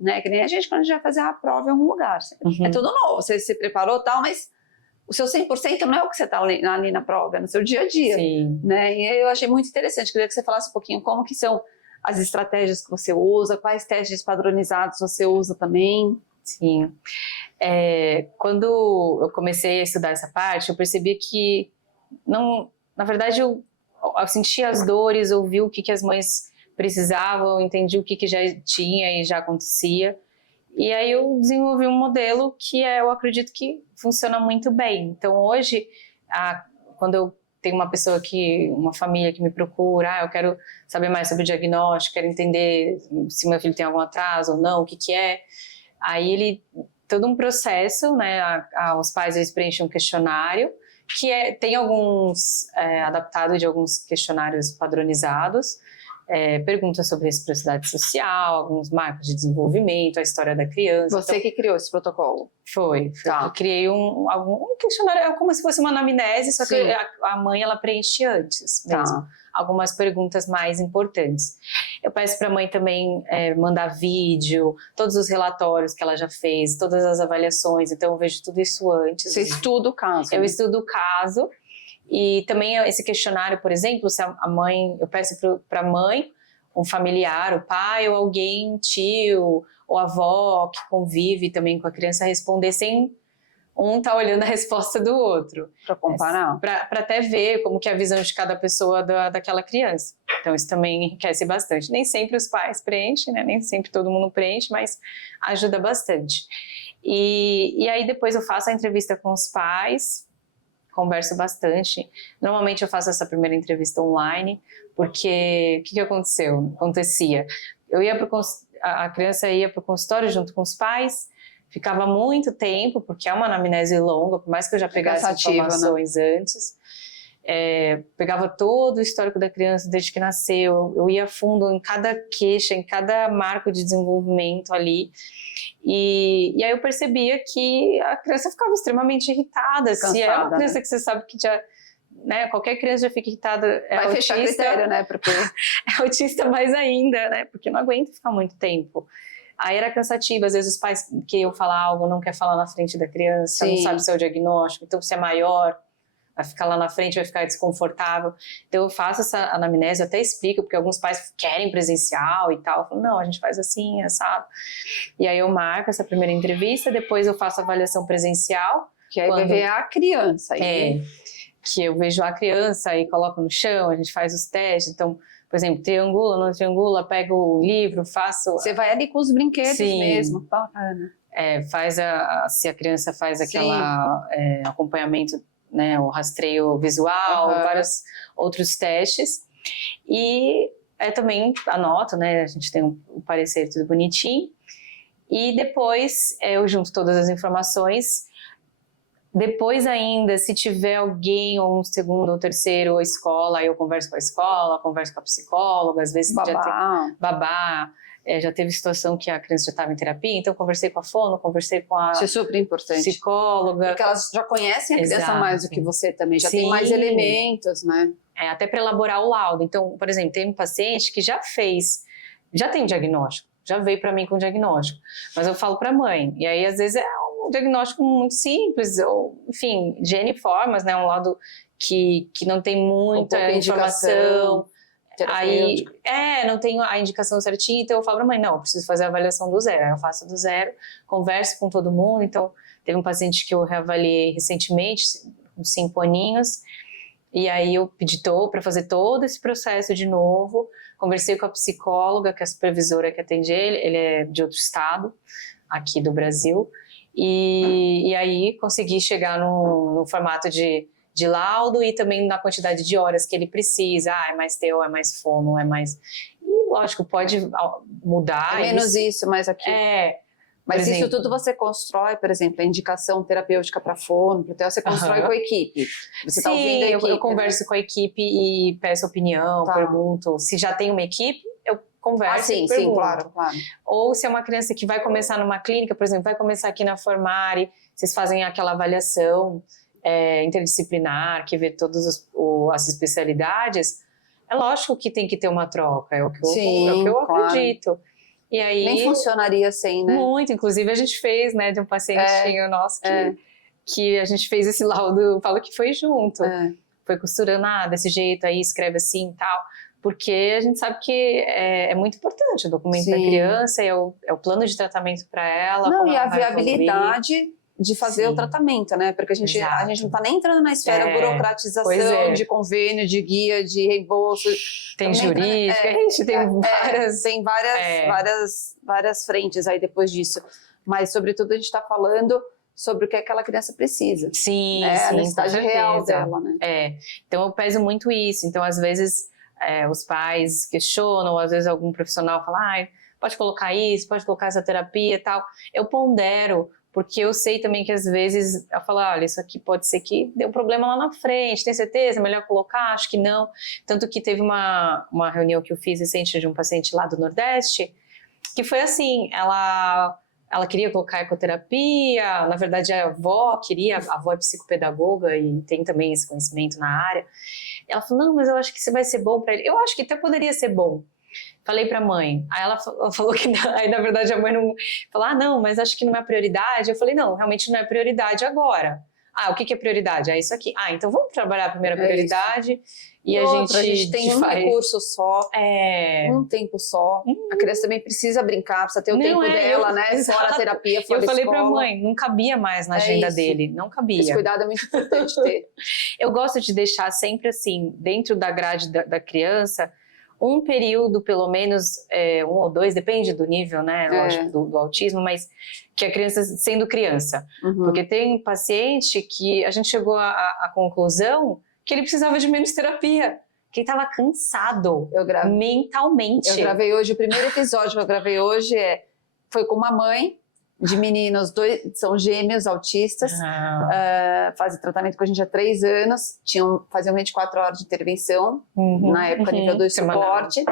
Né? Que nem a gente quando a gente vai fazer a prova em algum lugar. É tudo novo, você se preparou e tal, mas o seu 100% não é o que você está ali na prova, é no seu dia a dia. Né? E eu achei muito interessante, queria que você falasse um pouquinho como que são as estratégias que você usa, quais testes padronizados você usa também. Sim. Quando eu comecei a estudar essa parte, eu percebi que, na verdade, eu senti as dores, ouvi o que as mães precisavam, entendi o que já tinha e já acontecia. E aí eu desenvolvi um modelo que eu acredito que funciona muito bem. Então hoje, quando eu tenho uma família que me procura, eu quero saber mais sobre o diagnóstico, quero entender se meu filho tem algum atraso ou não, o que é. Aí todo um processo, né? Os pais eles preenchem um questionário, que tem alguns adaptado de alguns questionários padronizados, perguntas sobre reciprocidade social, alguns marcos de desenvolvimento, a história da criança. Você que criou esse protocolo? Foi. Eu criei um questionário, como se fosse uma anamnese, só que a mãe ela preenche antes mesmo. Algumas perguntas mais importantes. Eu peço para a mãe também mandar vídeo, todos os relatórios que ela já fez, todas as avaliações, então eu vejo tudo isso antes. Você estuda o caso? Eu estudo o caso. E também esse questionário, por exemplo, se a mãe, eu peço para a mãe, um familiar, o pai ou alguém, tio ou avó que convive também com a criança responder sem tá olhando a resposta do outro. Para comparar? Para até ver como que é a visão de cada pessoa daquela criança. Então isso também enriquece bastante. Nem sempre os pais preenchem, né? Nem sempre todo mundo preenche, mas ajuda bastante. E aí depois eu faço a entrevista com os pais, converso bastante. Normalmente eu faço essa primeira entrevista online, porque o que acontecia? A criança ia para o consultório junto com os pais, ficava muito tempo, porque é uma anamnese longa, por mais que eu já pegasse informações antes. Pegava todo o histórico da criança desde que nasceu, eu ia a fundo em cada queixa, em cada marco de desenvolvimento ali. E aí eu percebia que a criança ficava extremamente irritada. Cansada, se é uma criança, né? Que você sabe que já, né, qualquer criança já fica irritada, vai fechar critério, né? Porque é autista mais ainda, né? Porque não aguenta ficar muito tempo. Aí era cansativo, às vezes os pais queriam falar algo, não quer falar na frente da criança, não sabe se é o diagnóstico, então se é maior, vai ficar lá na frente, vai ficar desconfortável. Então eu faço essa anamnese, eu até explico, porque alguns pais querem presencial e tal, eu falo, não, a gente faz assim, assado. E aí eu marco essa primeira entrevista, depois eu faço a avaliação presencial. Que aí vai ver a criança. Que eu vejo a criança e coloco no chão, a gente faz os testes, então... Por exemplo, triangula, não triangula, pego o livro, faço... Você vai ali com os brinquedos mesmo. Bacana. Se a criança faz aquela acompanhamento, né, o rastreio visual, vários outros testes. E também anoto, né, a gente tem um parecer tudo bonitinho. E depois eu junto todas as informações. Depois ainda, se tiver alguém, ou um segundo ou terceiro, ou escola, aí eu converso com a escola, converso com a psicóloga, às vezes babá. Já teve situação que a criança já estava em terapia, então conversei com a fono, conversei com a Isso é super importante. Psicóloga. Porque elas já conhecem a criança mais do que você também, já tem mais elementos, né? Até para elaborar o laudo. Então, por exemplo, tem um paciente que já tem diagnóstico, já veio para mim com diagnóstico, mas eu falo para a mãe, e aí às vezes é um diagnóstico muito simples, ou enfim, de N formas, né? Um laudo que não tem muita informação. Aí, não tenho a indicação certinha, então eu falo pra mãe, não, eu preciso fazer a avaliação do zero. Aí eu faço do zero, converso com todo mundo. Então, teve um paciente que eu reavaliei recentemente, com 5 aninhos, e aí eu pedi para fazer todo esse processo de novo. Conversei com a psicóloga, que é a supervisora que atende ele é de outro estado, aqui do Brasil, e aí consegui chegar no formato de laudo e também na quantidade de horas que ele precisa. É mais teo, é mais fono, é mais... E lógico, pode mudar. É menos isso, mais aquilo. Mas exemplo, isso tudo você constrói, por exemplo, a indicação terapêutica para fono, para teo, você constrói com a equipe. Você tá ouvindo a equipe, eu converso com a equipe e peço opinião, pergunto. Se já tem uma equipe, eu conversa sim, e pergunto. sim, claro. Ou se é uma criança que vai começar numa clínica, por exemplo, vai começar aqui na Formare, vocês fazem aquela avaliação interdisciplinar, que vê todas as especialidades, é lógico que tem que ter uma troca, é o que eu acredito. E aí, nem funcionaria sem, né? Muito, inclusive a gente fez, né, de um pacientinho nosso que a gente fez esse laudo, falo que foi junto. Foi costurando, desse jeito, aí escreve assim e tal. Porque a gente sabe que é muito importante o documento da criança, é o plano de tratamento para ela. Não, e a viabilidade de fazer o tratamento, né? Porque a gente não está nem entrando na esfera burocratização, de convênio, de guia, de reembolso. Tem jurídica, a gente tem várias... Tem várias frentes aí depois disso. Mas, sobretudo, a gente está falando sobre o que aquela criança precisa. Sim, a necessidade real dela, né? Então eu peso muito isso. Então, às vezes, os pais questionam, às vezes algum profissional fala, pode colocar isso, pode colocar essa terapia e tal. Eu pondero, porque eu sei também que às vezes eu falo, olha, isso aqui pode ser que dê um problema lá na frente, tem certeza? É melhor colocar? Acho que não. Tanto que teve uma reunião que eu fiz recente de um paciente lá do Nordeste, que foi assim, ela queria colocar ecoterapia, na verdade a avó queria, a avó é psicopedagoga e tem também esse conhecimento na área. Ela falou, não, mas eu acho que isso vai ser bom para ele. Eu acho que até poderia ser bom. Falei pra mãe, aí ela falou que não, aí na verdade a mãe não, falou, não, mas acho que não é prioridade. Eu falei, não, realmente não é prioridade agora. O que é prioridade? Isso aqui. Então vamos trabalhar a primeira prioridade e a gente tem um recurso só, um tempo só. A criança também precisa brincar, precisa ter o tempo dela, né? Fora a terapia, fora a escola. Eu falei pra mãe, não cabia mais na agenda dele, não cabia. Esse cuidado é muito importante ter. Eu gosto de deixar sempre assim, dentro da grade da criança, um período, pelo menos, 1 ou 2, depende do nível, né, lógico, do autismo, mas que a criança, sendo criança. Porque tem paciente que a gente chegou à conclusão que ele precisava de menos terapia, que ele estava cansado mentalmente. Eu gravei hoje, o primeiro episódio que eu gravei hoje foi com uma mãe de meninos, 2 são gêmeos autistas, fazem tratamento com a gente há 3 anos, faziam 24 horas de intervenção, na época nível 2 suporte,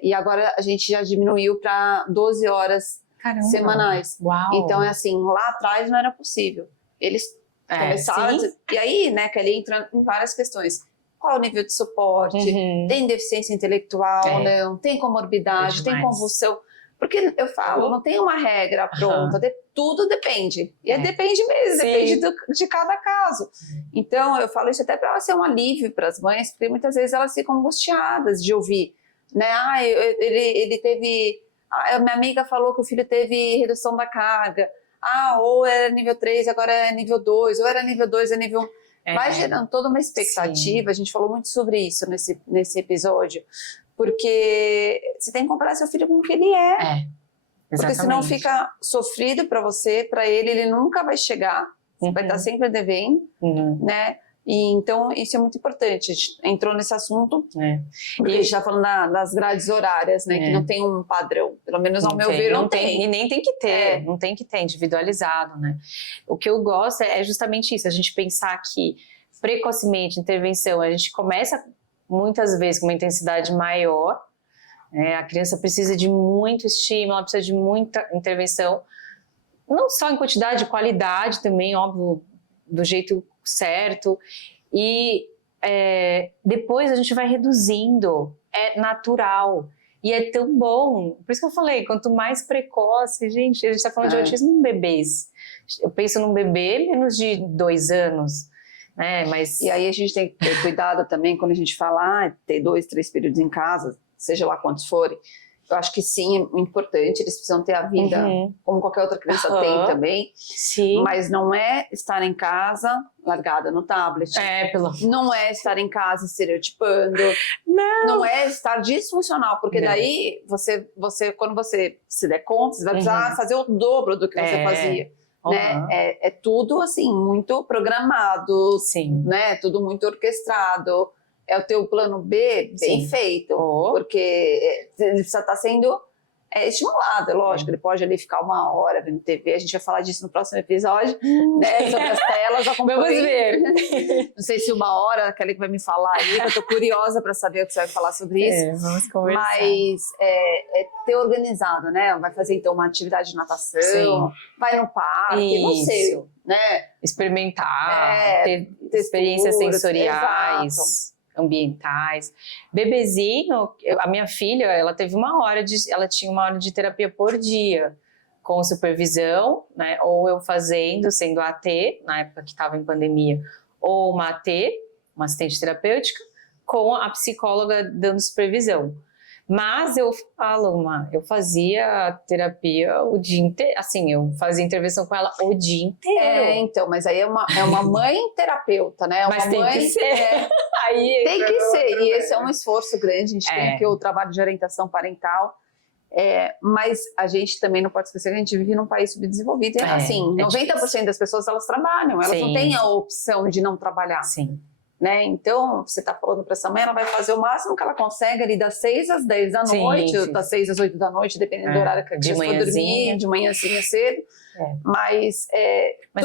e agora a gente já diminuiu para 12 horas semanais. Uau. Então é assim, lá atrás não era possível. Eles começaram, e aí, né, que ele entra em várias questões. Qual o nível de suporte? Tem deficiência intelectual, não? Tem comorbidade, tem convulsão? Porque eu falo, não tem uma regra pronta, tudo depende. E depende mesmo, depende de cada caso. Então, eu falo isso até para ser um alívio para as mães, porque muitas vezes elas ficam angustiadas de ouvir, né? Ele teve... minha amiga falou que o filho teve redução da carga. Ou era nível 3, agora é nível 2, ou era nível 2, é nível 1. Vai gerando toda uma expectativa, a gente falou muito sobre isso nesse episódio, porque você tem que comparar seu filho com o que ele é. Porque senão fica sofrido para você, para ele nunca vai chegar, você vai estar sempre devendo, né? E então isso é muito importante. A gente entrou nesse assunto e a gente está falando das grades horárias, né? Que não tem um padrão, pelo menos ao meu ver não tem. E nem tem que ter, não tem que ter individualizado, né? O que eu gosto é justamente isso, a gente pensar que precocemente, intervenção, a gente começa muitas vezes com uma intensidade maior, a criança precisa de muito estímulo, ela precisa de muita intervenção, não só em quantidade, qualidade também, óbvio, do jeito certo, e depois a gente vai reduzindo, é natural, e é tão bom, por isso que eu falei, quanto mais precoce, gente, a gente está falando de autismo em bebês, eu penso num bebê menos de 2 anos, mas... E aí a gente tem que ter cuidado também quando a gente fala ter 2, 3 períodos em casa, seja lá quantos forem. Eu acho que sim, é importante, eles precisam ter a vida como qualquer outra criança tem também. Sim. Mas não é estar em casa largada no tablet. Não é estar em casa estereotipando. Não é estar disfuncional, porque daí você, quando você se der conta, você vai precisar fazer o dobro do que você fazia. Né? É tudo assim, muito programado, né? Tudo muito orquestrado. É o teu plano B bem feito, porque ele precisa estar sendo é estimulado, é lógico, ele pode ali ficar 1 hora vendo TV, a gente vai falar disso no próximo episódio, né, sobre as telas. Vamos ver. Não sei se 1 hora, a Kelly vai me falar aí, eu tô curiosa para saber o que você vai falar sobre isso. Vamos conversar. Mas é ter organizado, né, vai fazer então uma atividade de natação, Sim. vai no parque, não sei, né. Experimentar, ter experiências sensoriais. Exato. Ambientais. Bebezinho, a minha filha, ela tinha 1 hora de terapia por dia, com supervisão, né? Ou eu fazendo, sendo AT, na época que estava em pandemia, ou uma AT, uma assistente terapêutica, com a psicóloga dando supervisão. Mas eu fazia terapia o dia inteiro, assim, eu fazia intervenção com ela o dia inteiro. Então, mas aí é uma mãe terapeuta, né? Mas tem que ser. Aí, tem que ser, e esse é um esforço grande, a gente tem aqui o trabalho de orientação parental, mas a gente também não pode esquecer que a gente vive num país subdesenvolvido, e assim, 90% das pessoas, elas trabalham, elas não têm a opção de não trabalhar. Sim. Né? Então, você está falando para essa mãe, ela vai fazer o máximo que ela consegue ali das 6 às 10 da noite, ou das 6 às 8 da noite, dependendo do horário que a gente for dormir, de manhãzinha cedo. Mas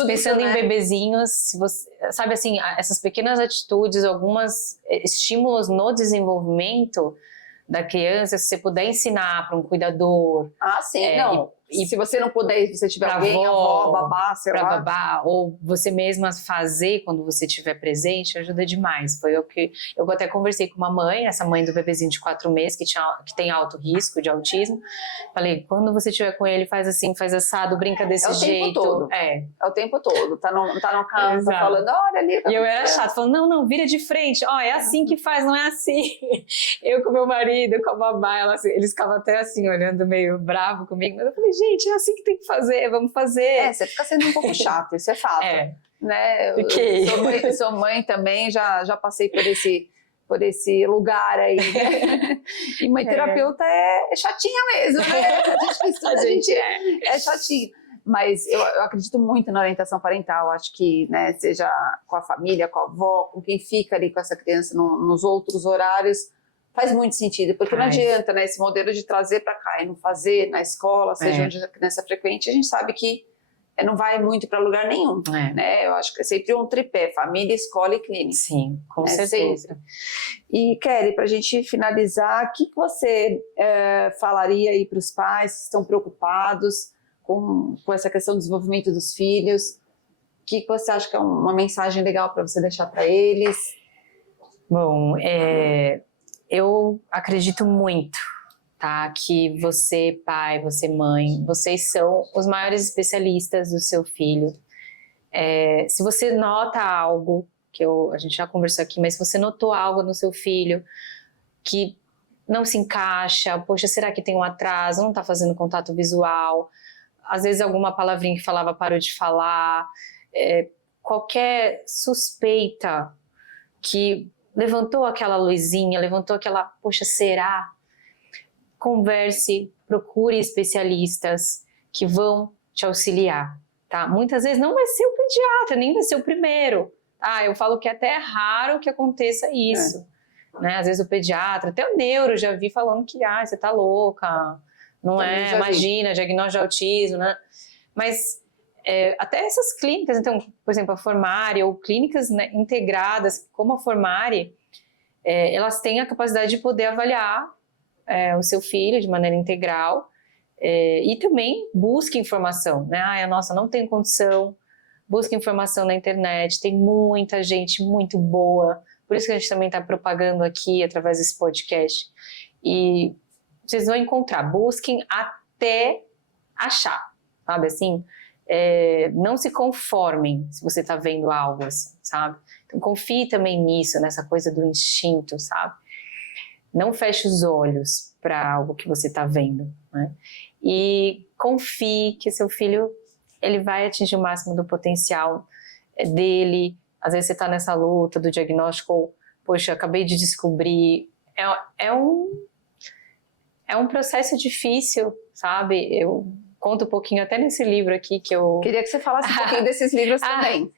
pensando isso, em bebezinhos, se você, sabe assim, essas pequenas atitudes, alguns estímulos no desenvolvimento da criança, se você puder ensinar para um cuidador. Sim, não. E se você não puder, se você tiver alguém, avó, babá, sei lá. Babá, ou você mesma fazer quando você estiver presente, ajuda demais. Foi o que eu até conversei com uma mãe, essa mãe do bebezinho de 4 meses, que tem alto risco de autismo. Falei, quando você estiver com ele, faz assim, faz assado, brinca desse jeito. Todo. É o tempo todo. Tá no carro, tá falando, olha ali. E eu era chata, falando, não, vira de frente. É assim que faz, não é assim. Eu com meu marido, com a babá, eles ficavam até assim, olhando meio bravo comigo. Mas eu falei, gente, é assim que tem que fazer, vamos fazer. Você fica sendo um pouco chato, isso é fato. Né? Eu sou mãe também, já passei por esse lugar aí. Né? E mãe terapeuta é chatinha mesmo, né? A gente é chatinha. Mas eu acredito muito na orientação parental, acho que, né, seja com a família, com a avó, com quem fica ali com essa criança nos outros horários, faz muito sentido, porque não adianta, né, esse modelo de trazer para cá e não fazer na escola, seja onde a criança frequente, a gente sabe que não vai muito para lugar nenhum, né? Eu acho que é sempre um tripé, família, escola e clínica. Sim, com certeza. Sempre. E, Kelly, para a gente finalizar, o que você falaria aí para os pais que estão preocupados com essa questão do desenvolvimento dos filhos? O que você acha que é uma mensagem legal para você deixar para eles? Bom, eu acredito muito, tá? Que você, pai, você, mãe, vocês são os maiores especialistas do seu filho. Se você nota algo, a gente já conversou aqui, mas se você notou algo no seu filho que não se encaixa, poxa, será que tem um atraso, não tá fazendo contato visual, às vezes alguma palavrinha que falava parou de falar, qualquer suspeita que levantou aquela luzinha, levantou aquela, poxa, será? Converse, procure especialistas que vão te auxiliar, tá? Muitas vezes não vai ser o pediatra, nem vai ser o primeiro. Eu falo que até é raro que aconteça isso, né? Às vezes o pediatra, até o neuro, já vi falando que, você tá louca, não imagina, diagnóstico de autismo, né? Mas até essas clínicas, então, por exemplo, a Formare ou clínicas, né, integradas, como a Formare, elas têm a capacidade de poder avaliar o seu filho de maneira integral e também busque informação, né? Nossa, não tem condição, busque informação na internet, tem muita gente muito boa, por isso que a gente também está propagando aqui através desse podcast. E vocês vão encontrar, busquem até achar, sabe assim? Não se conformem se você está vendo algo assim, sabe? Então confie também nisso, nessa coisa do instinto, sabe? Não feche os olhos para algo que você está vendo, né? E confie que seu filho, ele vai atingir o máximo do potencial dele. Às vezes você está nessa luta do diagnóstico, ou, poxa, acabei de descobrir. É um processo difícil, sabe? Eu conto um pouquinho até nesse livro aqui que eu... Queria que você falasse um pouquinho desses livros também.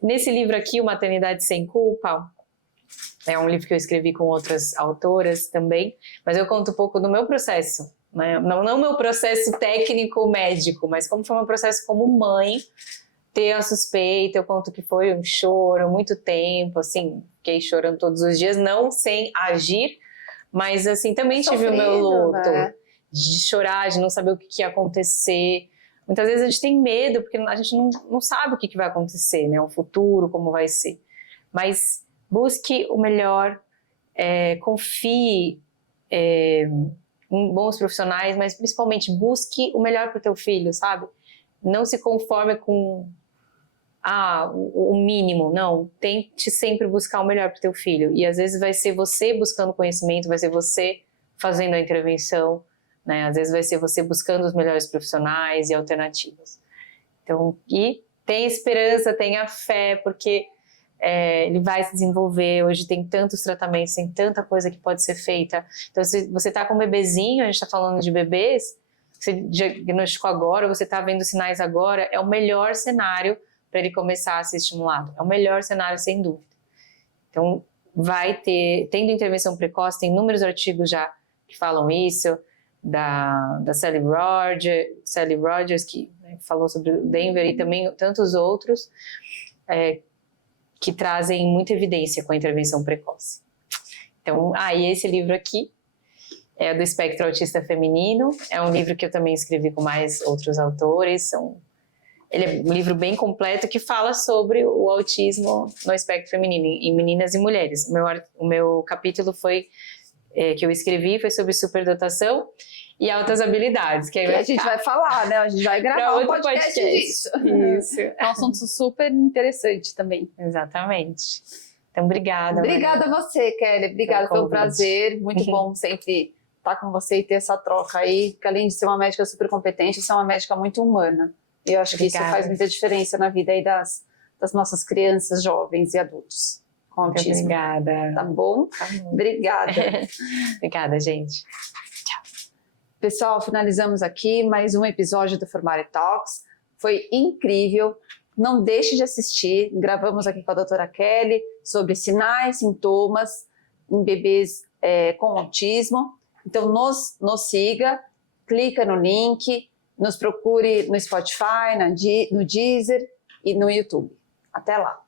Nesse livro aqui, O Maternidade Sem Culpa, é um livro que eu escrevi com outras autoras também, mas eu conto um pouco do meu processo, né? Não o meu processo técnico médico, mas como foi meu processo como mãe, ter a suspeita, eu conto que foi um choro, muito tempo, assim, fiquei chorando todos os dias, não sem agir, mas assim, também tive o meu luto, né? De chorar, de não saber o que ia acontecer. Muitas vezes a gente tem medo, porque a gente não sabe o que vai acontecer, né? O futuro, como vai ser. Mas busque o melhor, confie em bons profissionais, mas principalmente busque o melhor para o teu filho, sabe? Não se conforme com o mínimo, não. Tente sempre buscar o melhor para o teu filho. E às vezes vai ser você buscando conhecimento, vai ser você fazendo a intervenção, né? Às vezes vai ser você buscando os melhores profissionais e alternativas. Então, e tenha esperança, tenha fé, porque ele vai se desenvolver. Hoje tem tantos tratamentos, tem tanta coisa que pode ser feita. Então, se você está com um bebezinho, a gente está falando de bebês, você diagnosticou agora, você está vendo sinais agora, é o melhor cenário para ele começar a ser estimulado. É o melhor cenário, sem dúvida. Então, tendo intervenção precoce, tem inúmeros artigos já que falam isso, da Sally Rogers, que falou sobre o Denver, e também tantos outros, que trazem muita evidência com a intervenção precoce. Então, e esse livro aqui é do Espectro Autista Feminino, é um livro que eu também escrevi com mais outros autores, ele é um livro bem completo que fala sobre o autismo no espectro feminino, em meninas e mulheres. O meu capítulo que eu escrevi foi sobre superdotação e altas habilidades. Que a gente vai falar, né? A gente vai gravar um podcast disso. Isso. É um assunto super interessante também. Exatamente. Então, obrigada. Obrigada a você, Kelly. Obrigada, foi um prazer. Muito bom sempre estar com você e ter essa troca aí, que além de ser uma médica super competente, você é uma médica muito humana. E eu acho que isso faz muita diferença na vida aí das nossas crianças, jovens e adultos com autismo. Obrigada. Tá bom? Tá bom. Obrigada. Obrigada, gente. Pessoal, finalizamos aqui mais um episódio do Formare Talks. Foi incrível. Não deixe de assistir. Gravamos aqui com a doutora Kelly sobre sinais, sintomas em bebês com autismo. Então, nos siga, clica no link, nos procure no Spotify, no Deezer e no YouTube. Até lá!